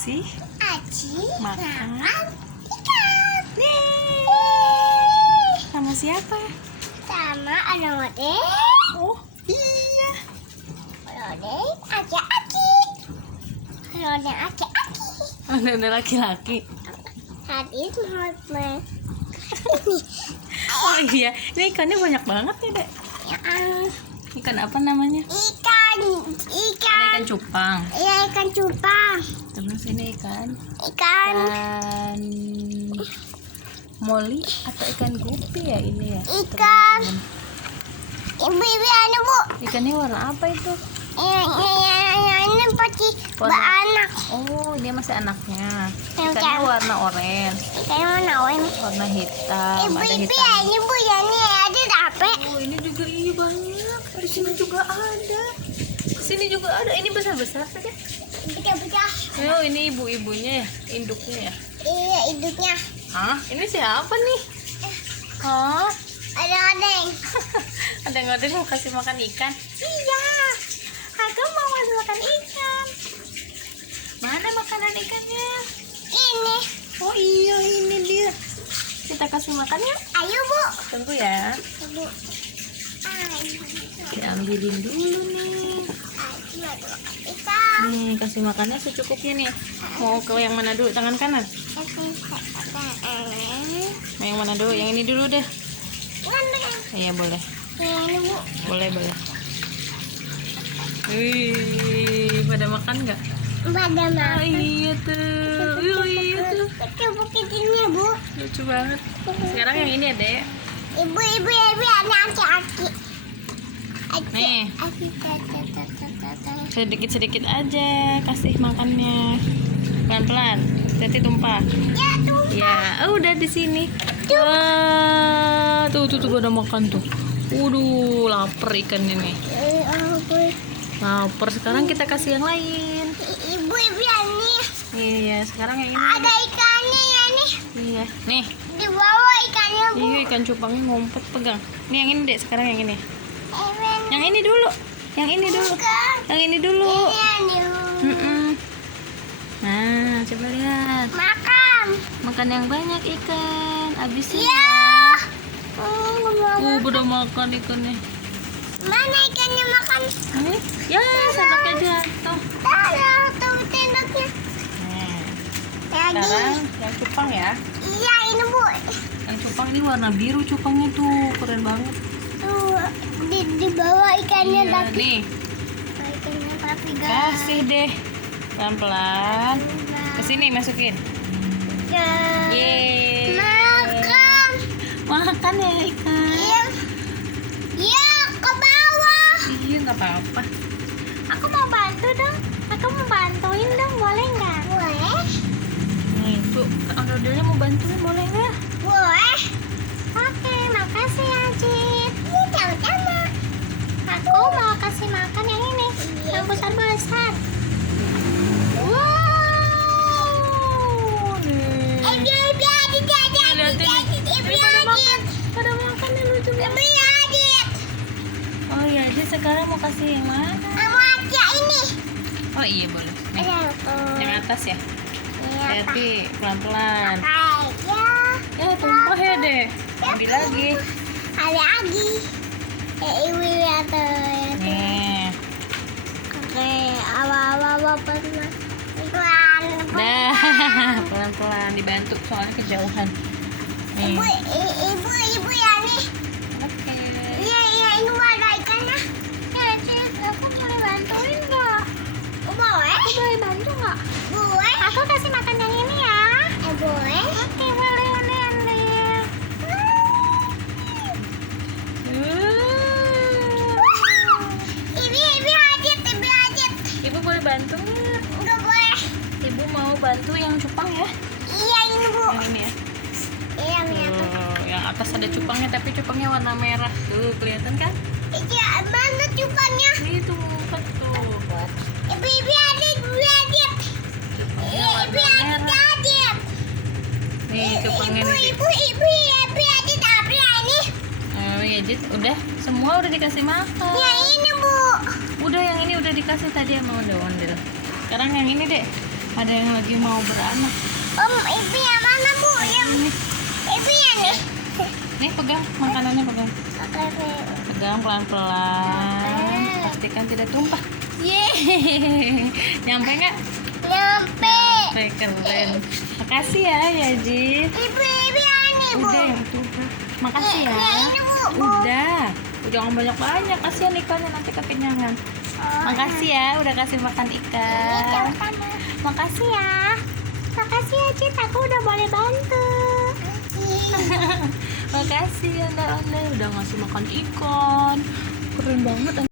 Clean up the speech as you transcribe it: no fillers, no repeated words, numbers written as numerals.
kasih makan ikan. Yeay. Sama siapa? Sama Odeh. Oh iya. Odeh aki-aki. Odeh aki-aki. Ada laki-laki. Hadis Muhammad. Oh iya, ini ikannya banyak banget ya dek. Ikan apa namanya? Ikan. Ada ikan cupang. Iya, ikan cupang. Terus ini ikan Ikan. moli atau ikan gupi ya ini ya? Ikan. Ibu-ibu anu bu. Ikannya warna apa itu? Ini pasti Warna- beranak. Oh, dia masih anaknya. Yang Ikannya kayak- warna oranye, Ikan mana ini? warna hitam, ada Ibu-ibu hitam. ya, ini bu ya nih ada dapat. Oh, ini juga iya banyak. Di sini juga ada. Di sini juga ada. Ini besar-besar saja. Pecah-pecah. Oh, ini ibu-ibunya ya, induknya ya. Iya hidupnya. Hah? Ini siapa nih? Hah? Ada odeng. Ada ngodeng mau kasih makan ikan? Iya. Aku mau kasih makan ikan. Mana makanan ikannya? Ini. Oh iya, ini dia. Kita kasih makan ya. Ayo bu. Tunggu ya. Bu. Diambilin dulu nih. Ikan. Nih, kasih makannya secukupnya nih. Mau ke yang mana dulu? Tangan kanan? Mau yang mana dulu? Yang ini dulu deh. Iya, boleh. Ini bu. Boleh, boleh. Wih, pada makan nggak? Pada Oh makan. iya tuh. Iya tuh. Kecil-kecilnya bu. Lucu banget. Sekarang yang ini ya, Dek. Ibu ada aki-aki. Nih. Aki. Sedikit-sedikit aja kasih makannya. Pelan-pelan. Nanti tumpah. Ya tuh. Ya, udah di sini. Wah, tuh udah makan tuh. Waduh, lapar ikannya nih. Lapar. Sekarang kita kasih yang lain. Ibu ini Iya, sekarang yang ini. ada ikannya ya nih. Iya, nih. Di bawah ikannya bu. Iya, ikan cupangnya ngumpet pegang. Nih yang ini, Dek. Sekarang yang ini. Ewen. Yang ini dulu. Yang ini dulu. Yang ini dulu. Ini Mm-mm. Nah, coba lihat. makan. Makan yang banyak ikan. Abisin. Iya. Udah makan ikannya. Mana ikannya makan? Ini? Ya, sendoknya jatuh. Ada tuh tendoknya. Nah, Lagi. sekarang yang cupang ya. Iya ini bu. Yang cupang ini warna biru cupangnya tuh. Keren banget. Tuh di bawah ikannya Iya, tapi. nih. Ikannya tapi guys. Kasih deh. Pelan-pelan. Kesini masukin. Yeay. Makan. Makan ya ikan. Iya. Iya ke bawah. Iya, nggak apa-apa. Aku mau bantu dong. Aku mau bantuin dong, boleh nggak? Boleh. Nih, tuh. Rodelnya mau bantuin, boleh nggak? Boleh. Oke, makasih ya, Cip. Ini sama-sama. Aku mau kasih makan yang ini. Yang besar-besar. Wow. Nih. Ibu adit. Lihatin. Ibu Pada makan. adit. Pada makan nih lucu banget. Ibu adit. Oh iya, dia sekarang mau kasih yang mana? Kamu aja ini. Oh iya, boleh. Nih, yang atas ya. Iya, Hati, pelan-pelan. aja. Ya, tumpah ya deh. Ambil lagi. Ada lagi. Ibu lihat tuh. Nih. Oke, awal-awal pernah. Iklan. Dah, pelan-pelan dibantu soalnya kejauhan. Nih. Ibu ya nih. Oke. Iya, ini ada ikannya. Ya, Cik, aku boleh bantuin nggak? Boleh. Aku boleh bantu nggak? Boleh. Aku kasih makan yang ini ya. Boleh. Oke, boleh, ambil. Ibu hajat. Ibu boleh bantu nggak? Nggak boleh. Ibu mau bantu yang cupang ya? Iya, ini bu. Yang ini ya. Iya, Tuh, yang atas ada cupangnya tapi cupangnya warna merah. Tuh, kelihatan kan? Iya, mana cupangnya? Itu ngumpet tuh. Ibu hajat. Cupangnya Ibu warna merah. hajat. Nih, cupangnya nih. Ibu hajat apa ya ini? Oh iya, Jit, udah semua udah dikasih makan. Yang ini bu. Udah yang ini udah dikasih tadi sama ondel-ondel. Sekarang yang ini deh. Ada yang lagi mau beranak. Ibu yang mana, Bu? Ini. Ibu yang nih. Nih pegang makanannya, pegang. Pegang pelan-pelan. Pastikan tidak tumpah. Yeay. Nyampe nggak? Nyampe. Keren. Makasih ya Jin. Ibu yang ini, Bu. Udah yang itu. Makasih ya. Ini, Bu. Udah. Jangan banyak-banyak. Kasihan ikannya nanti kekenyangan. Makasih ya udah kasih makan ikan. Makasih ya. Makasih ya Cit, aku udah boleh bantu. Makasih ya Anda udah ngasih makan ikan. Keren banget.